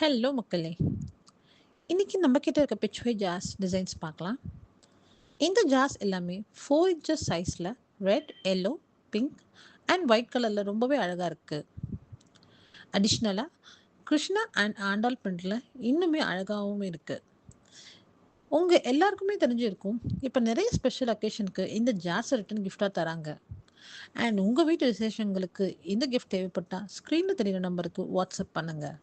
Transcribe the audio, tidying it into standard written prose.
Hello மக்களே! இன்னைக்கு நம்ம கிட்ட இருக்க பிச்வே ஜார்ஸ் டிசைன்ஸ் பார்க்கலாம். இந்த ஜார்ஸ் எல்லாமே 4 இன்ச்சஸ் சைஸ்ல red, yellow, pink and white கலர்ல ரொம்பவே அழகா இருக்கு. அடிஷ்னலா கிருஷ்ணா அண்ட் ஆண்டாள் பிரிண்ட்ல இன்னுமே அழகாவும் இருக்கு. உங்க எல்லாருக்குமே தெரிஞ்சிருக்கும். இப்ப நிறைய ஸ்பெஷல் அக்கேஷனுக்கு இந்த ஜார்ஸ் ரிட்டர்ன் கிஃப்ட்டா தராங்க. அண்ட் உங்க வீட்டு விசேஷங்களுக்கு இந்த கிஃப்ட் தேவைப்பட்டா ஸ்க்ரீன்ல தெரியுற நம்பருக்கு வாட்ஸ்அப் பண்ணுங்க.